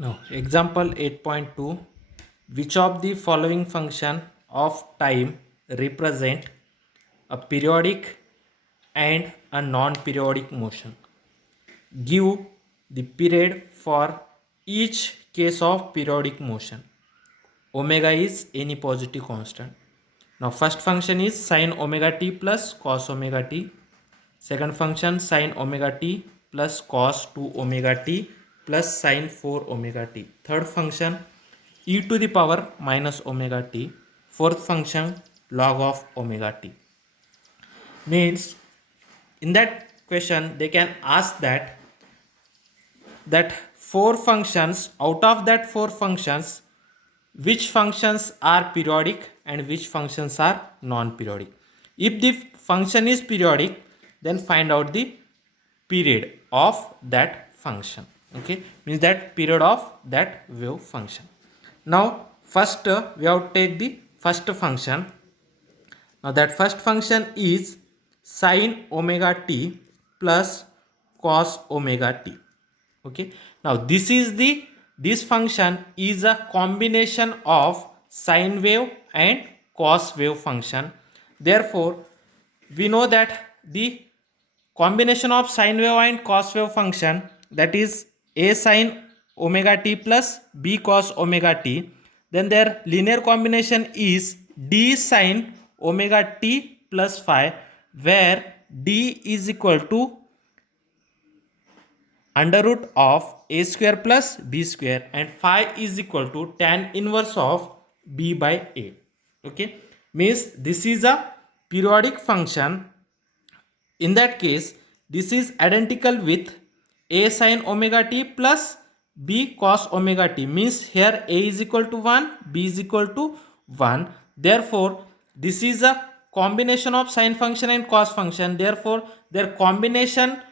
Now, example 8.2. Which of the following function of time represent a periodic and a non-periodic motion? Give the period for each case of periodic motion. Omega is any positive constant. Now, first function is sin omega t plus cos omega t. Second function sin omega t plus cos 2 omega t plus sin 4 omega t. Third function e to the power minus omega t. Fourth function log of omega t. Means in that question they can ask that four functions, out of that four functions, which functions are periodic and which functions are non-periodic. If the function is periodic, then find out the period of that function. Okay, means that period of that wave function. Now first we have to take the first function. Now that first function is sin omega t plus cos omega t. Okay, now this function is a combination of sine wave and cos wave function. Therefore we know that the combination of sine wave and cos wave function, that is a sin omega t plus b cos omega t, then their linear combination is d sin omega t plus phi, where d is equal to under root of a square plus b square and phi is equal to tan inverse of b by a. Okay, means this is a periodic function. In that case, this is identical with a sin omega t plus b cos omega t, means here a is equal to 1, b is equal to 1. Therefore this is a combination of sine function and cos function. Therefore their combination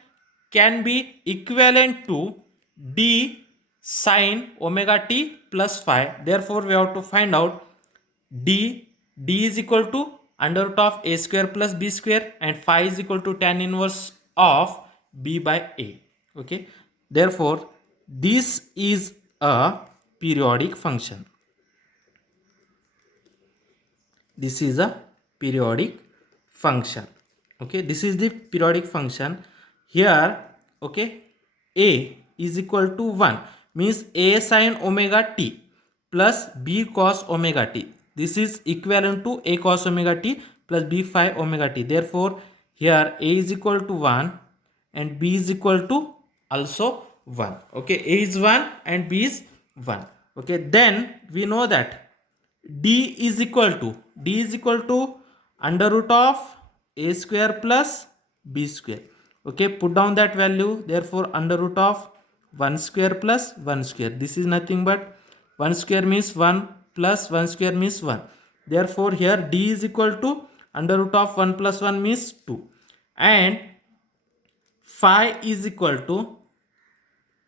can be equivalent to d sin omega t plus phi. Therefore we have to find out d is equal to under root of a square plus b square and phi is equal to tan inverse of b by a. Okay, therefore this is a periodic function. This is a periodic function. Okay, this is the periodic function here. Okay, a is equal to 1, means a sin omega t plus b cos omega t. This is equivalent to a cos omega t plus b phi omega t. Therefore here a is equal to 1 and b is equal to also 1. Okay, a is 1 and b is 1. Okay, then we know that d is equal to under root of a square plus b square. Okay, put down that value. Therefore under root of 1 square plus 1 square, this is nothing but 1 square means 1 plus 1 square means 1. Therefore here d is equal to under root of 1 plus 1 means 2, and phi is equal to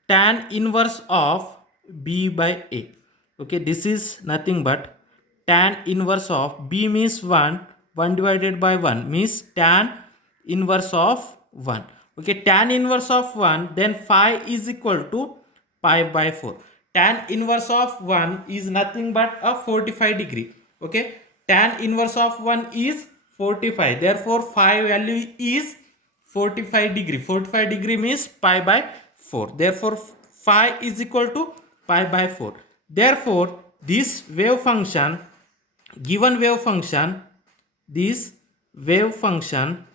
tan inverse of b by a. Okay, this is nothing but tan inverse of b means 1, 1 divided by 1 means tan inverse of 1. Okay, tan inverse of 1, then phi is equal to pi by 4. Tan inverse of 1 is nothing but a 45 degree. Okay, tan inverse of 1 is 45. Therefore phi value is 45 degree. 45 degree means pi by 4. Therefore phi is equal to pi by 4. Therefore this wave function, given wave function, this wave function,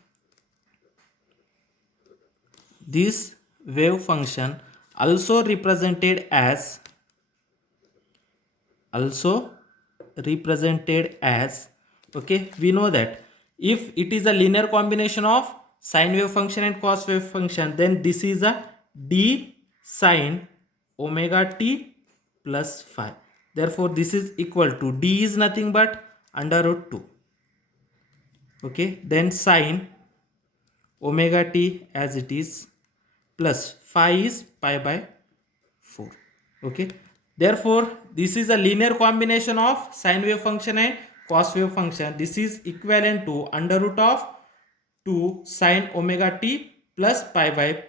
this wave function also represented as okay, we know that if it is a linear combination of sine wave function and cos wave function, then this is a d sin omega t plus phi. Therefore this is equal to d is nothing but under root 2. Okay, then sin omega t as it is plus phi is pi by 4. Okay, therefore this is a linear combination of sine wave function and cos wave function. This is equivalent to under root of 2 sin omega t plus pi by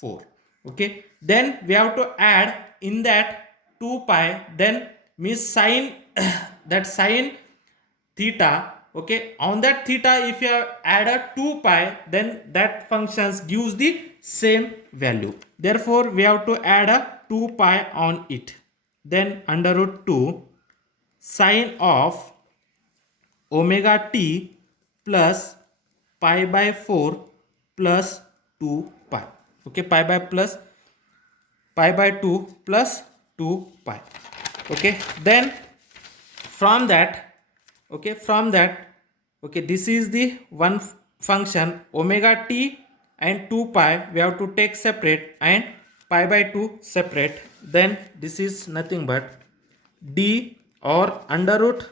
4. Okay, then we have to add in that 2 pi, then means sine that sine theta, okay, on that theta if you add a 2 pi, then that functions gives the same value. Therefore we have to add a 2 pi on it. Then under root 2 sine of omega t plus pi by 4 plus 2 pi. Okay, pi by 2 plus 2 pi. Okay, then from that, okay, this is the one function omega t and 2 pi we have to take separate and pi by 2 separate. Then this is nothing but d or under root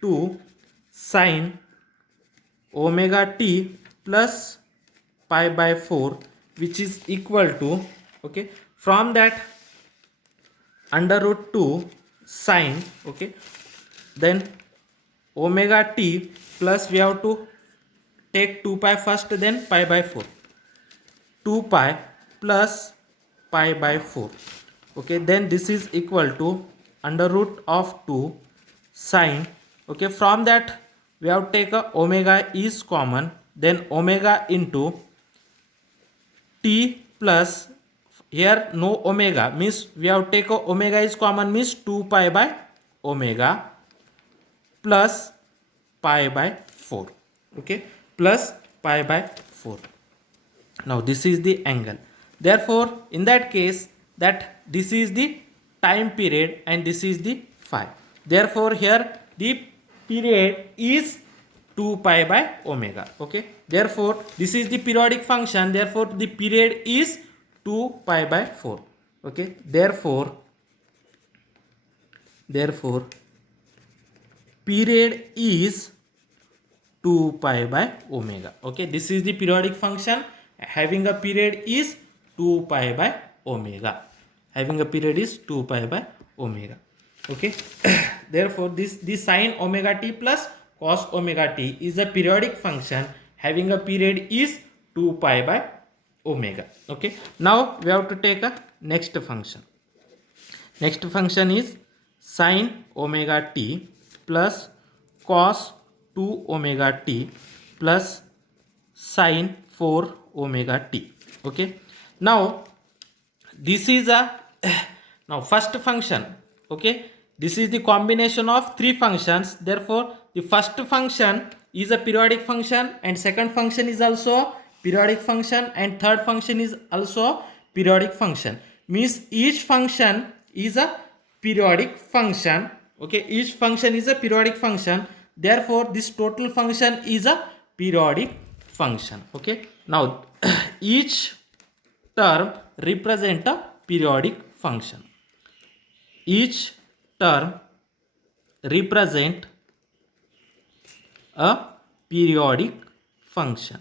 2 sine omega t plus pi by 4, which is equal to, okay, from that under root 2 sine, okay, then omega t plus we have to take 2 pi first, then pi by 4, 2 pi plus pi by 4. Okay, then this is equal to under root of 2 sine. Okay, from that we have to take a omega is common, then omega into t plus, here no omega means we have to take a omega is common means 2 pi by omega plus pi by 4. Okay, plus pi by 4. Now this is the angle. Therefore in that case that this is the time period and this is the phi. Therefore here the period is 2 pi by omega. Okay, therefore this is the periodic function, therefore the period is 2 pi by 4. Okay, therefore period is 2 pi by omega. Okay, this is the periodic function having a period is 2 pi by omega. Having a period is 2 pi by omega. Okay, therefore this sine omega t plus cos omega t is a periodic function having a period is 2 pi by omega. Okay, now we have to take a next function. Next function is sine omega t plus cos 2 omega t plus sine 4 omega t. Okay, now this is a now first function. Okay, this is the combination of three functions, therefore the first function is a periodic function and second function is also periodic function and third function is also periodic function, means each function is a periodic function. Okay, each function is a periodic function, therefore this total function is a periodic function. Okay, now each term represent a periodic function. Each term represent a periodic function.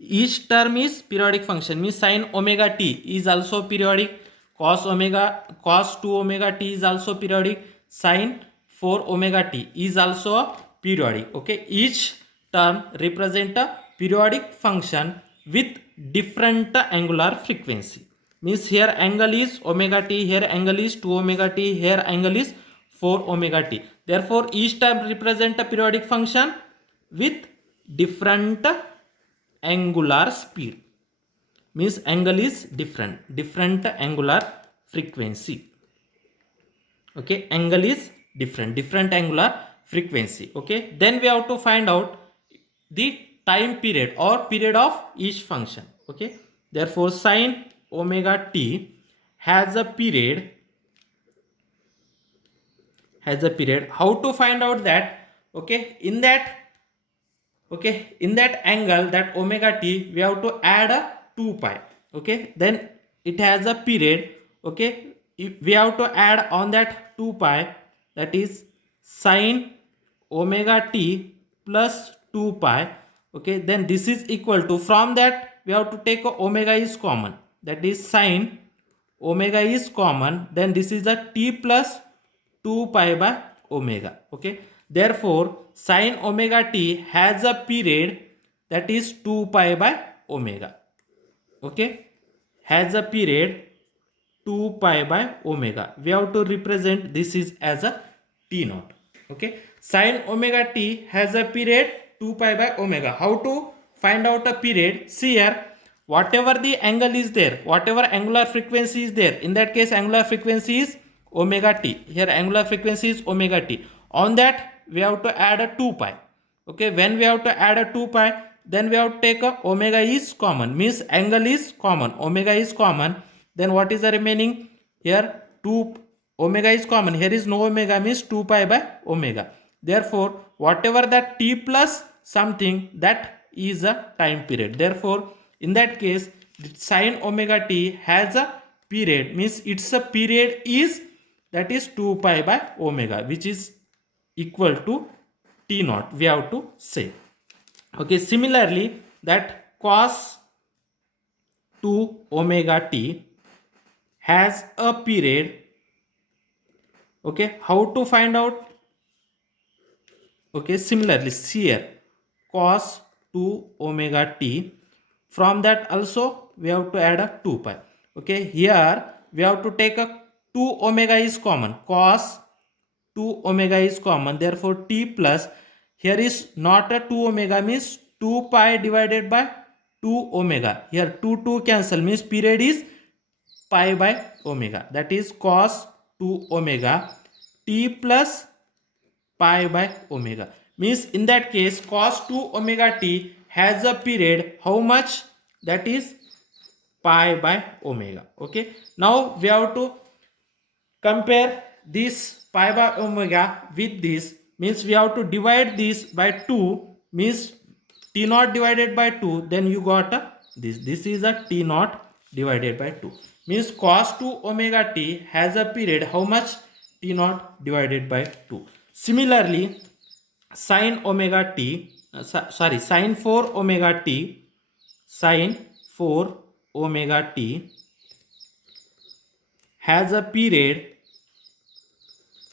Each term is periodic function, means sine omega t is also periodic, cos 2 omega t is also periodic, sine 4 omega t is also periodic. Okay, each term represent a periodic function with different angular frequency, means here angle is omega t, here angle is 2 omega t, here angle is 4 omega t. Therefore each term represent a periodic function with different angular speed, means angle is different angular frequency. Okay, angle is different angular frequency. Okay, then we have to find out the time period or period of each function. Okay, therefore sine omega t has a period. How to find out that? Okay, in that angle, that omega t, we have to add a 2 pi. Okay, then it has a period. Okay, we have to add on that 2 pi, that is sine omega t plus 2 pi. Okay, then this is equal to, from that we have to take a omega is common, that is sine omega is common, then this is a t plus 2 pi by omega. Okay, therefore sine omega t has a period that is 2 pi by omega. Okay, has a period 2 pi by omega. We have to represent this is as a t naught. Okay, sin omega t has a period 2 pi by omega. How to find out a period? See here, whatever the angle is there, whatever angular frequency is there, in that case angular frequency is omega t. Here angular frequency is omega t. On that we have to add a 2 pi. Okay, when we have to add a 2 pi, then we have to take a omega is common, means angle is common, omega is common. Then what is the remaining? Here 2 omega is common, here is no omega, means 2 pi by omega. Therefore whatever that t plus something, that is a time period. Therefore in that case sin omega t has a period, means its a period is, that is 2 pi by omega, which is equal to t naught, we have to say. Okay, similarly that cos 2 omega t has a period. Okay, how to find out? Okay, similarly here cos 2 omega t, from that also we have to add a 2 pi. Okay, here we have to take a 2 omega is common, cos 2 omega is common, therefore t plus, here is not a 2 omega, means 2 pi divided by 2 omega. Here 2 cancel, means period is pi by omega, that is cos 2 omega t plus pi by omega. Means in that case cos 2 omega t has a period how much? That is pi by omega. Okay, now we have to compare this pi by omega with this, means we have to divide this by 2, means t naught divided by 2, then you got a this is a t naught divided by 2, means cos 2 omega t has a period how much? T naught divided by 2. Similarly sin omega t, sin 4 omega t, sin 4 omega t has a period.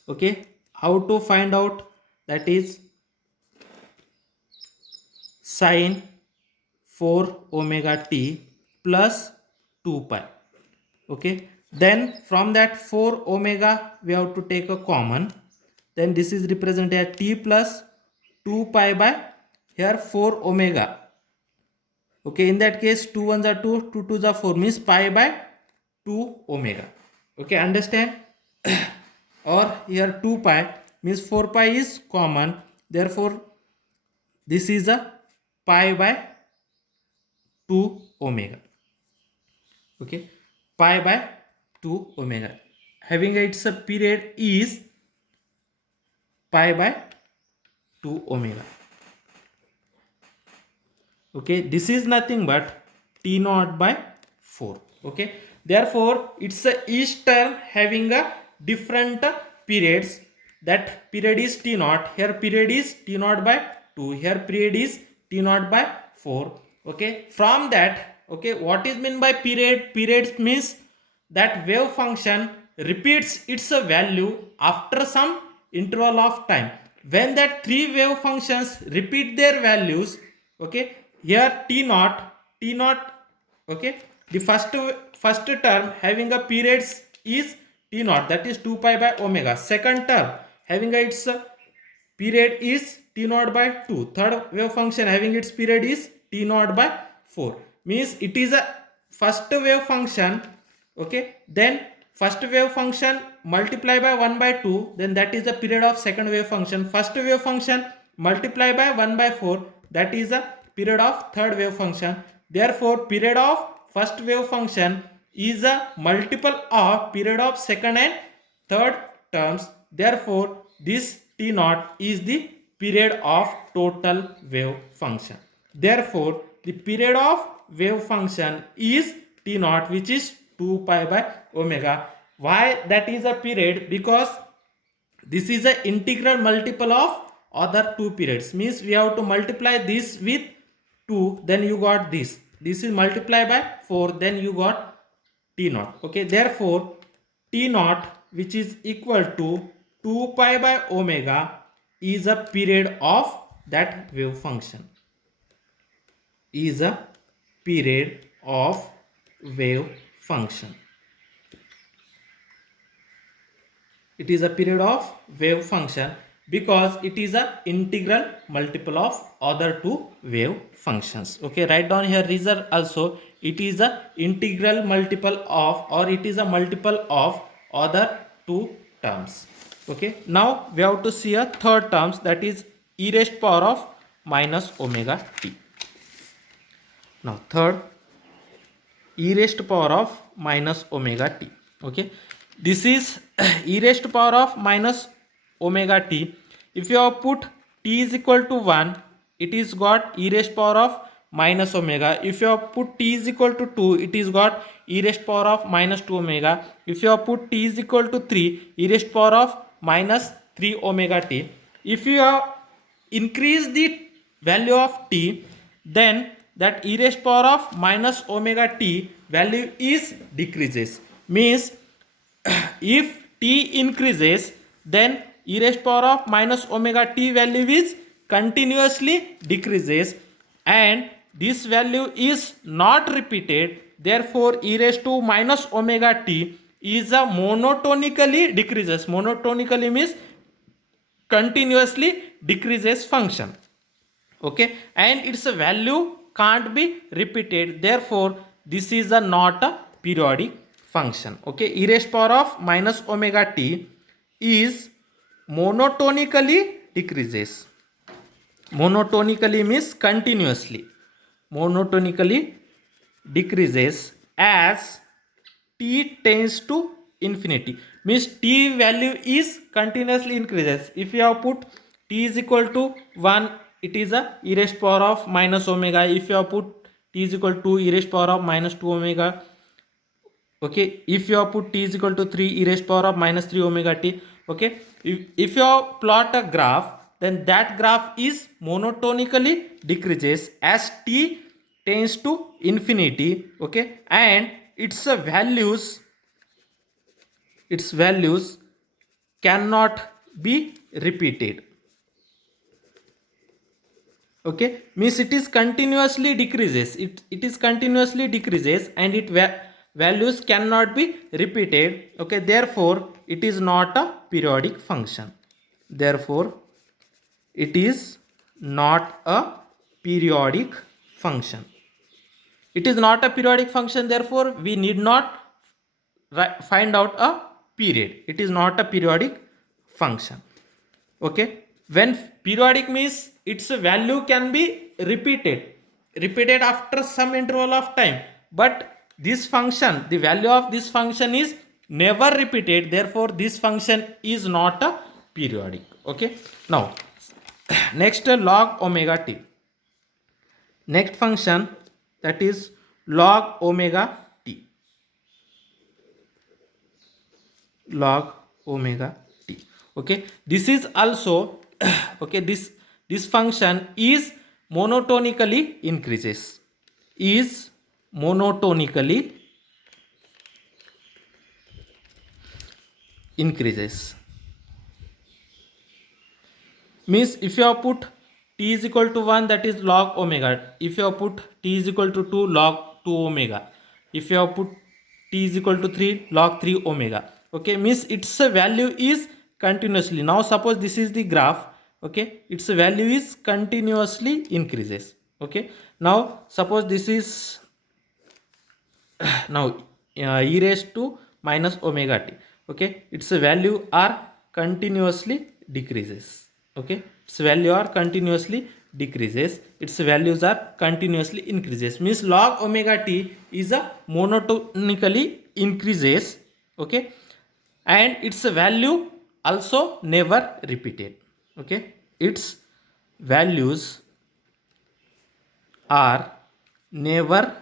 Okay, how to find out? That is sin 4 omega t plus 2 pi. Okay, then from that 4 omega we have to take a common, then this is represented as t plus 2 pi by here 4 omega. Okay, in that case 2 1s are 2, 2 2s are 4, means pi by 2 omega. Okay, understand? Or here 2 pi, means 4 pi is common, therefore this is a pi by 2 omega. Okay, pi by 2 omega, having its a period is pi by 2 omega. Okay, this is nothing but t naught by 4. Okay, therefore it's a each term having a different periods. That period is t naught, here period is t naught by 2, here period is t naught by 4. Okay, from that, okay, what is meant by period? Periods means that wave function repeats its value after some interval of time. When that three wave functions repeat their values, okay, here t naught, okay, the first term having a periods is t naught, that is 2 pi by omega. Second term having its period is t naught by 2. Third wave function having its period is t naught by 4, means it is a first wave function. Okay, then first wave function multiply by 1 by 2, then that is the period of second wave function. First wave function multiply by 1 by 4, that is a period of third wave function. Therefore period of first wave function is a multiple of period of second and third terms. Therefore this t naught is the period of total wave function. Therefore the period of wave function is t naught, which is 2 pi by omega. Why that is a period? Because this is an integral multiple of other two periods, means we have to multiply this with 2, then you got this is multiplied by 4, then you got t naught. Okay, therefore t naught, which is equal to 2 pi by omega, is a period of that wave function, is a period of wave function. It is a period of wave function because it is a integral multiple of other two wave functions. Okay, write down here result also. It is a integral multiple of, or it is a multiple of other two terms. Okay, now we have to see a third terms, that is e raised power of minus omega t. Now third, e raised power of minus omega t. Okay, this is e raised power of minus omega t. If you have put t is equal to 1, it is got e raised power of minus omega. If you have put t is equal to 2, it is got e raised power of minus 2 omega. If you have put t is equal to 3, e raised power of minus 3 omega t. If you have increased the value of t, then that e raised power of minus omega t value is decreases. Means if t increases, then e raised power of minus omega t value is continuously decreases, and this value is not repeated. Therefore e raised to minus omega t is a monotonically decreases. Monotonically means continuously decreases function. Okay, and its value can't be repeated, therefore this is a not a periodic function. Okay, e raised power of minus omega t is monotonically decreases. Monotonically means continuously. Monotonically decreases as t tends to infinity. Means t value is continuously increases. If you have put t is equal to 1, it is a e raised power of minus omega. If you have put t is equal to e raised power of minus 2 omega. Okay, if you have put t is equal to 3, e raised power of minus 3 omega t. Okay, if you plot a graph, then that graph is monotonically decreases as t tends to infinity. Okay, and its values cannot be repeated. Okay, means it is continuously decreases. It is continuously decreases, and values cannot be repeated. Okay, therefore it is not a periodic function. Therefore it is not a periodic function. It is not a periodic function, therefore we need not find out a period. It is not a periodic function. Okay, when periodic means its value can be repeated after some interval of time, but this function, the value of this function is never repeated, therefore this function is not a periodic. Okay, now next log omega t. Next function, that is log omega t. Log omega t. Okay, this is also okay, this function is monotonically increases. Is monotonically increases. Means if you have put t is equal to 1, that is log omega. If you have put t is equal to 2, log 2 omega. If you have put t is equal to 3, log 3 omega. Okay, means its value is continuously. Now suppose this is the graph. Okay, its value is continuously increases. Okay, now suppose this is now e raised to minus omega t. Okay, its value are continuously decreases. Okay, its value are continuously decreases, its values are continuously increases. Means log omega t is a monotonically increases. Okay, and its value also never repeated. Okay, its values are never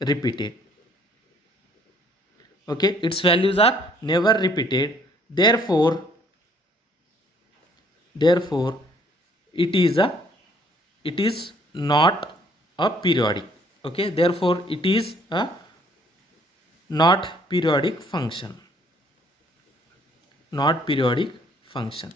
repeated. Okay, its values are never repeated, therefore it is not a periodic. Okay, therefore it is a not periodic function. Not periodic function.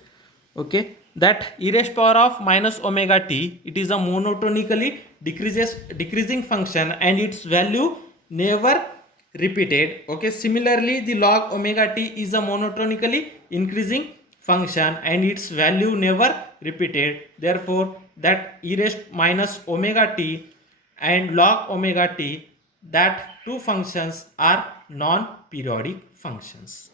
Okay, that e raised power of minus omega t, it is a monotonically decreasing function, and its value never repeated. Okay, similarly the log omega t is a monotonically increasing function and its value never repeated. Therefore that e raised minus omega t and log omega t, that two functions are non periodic functions.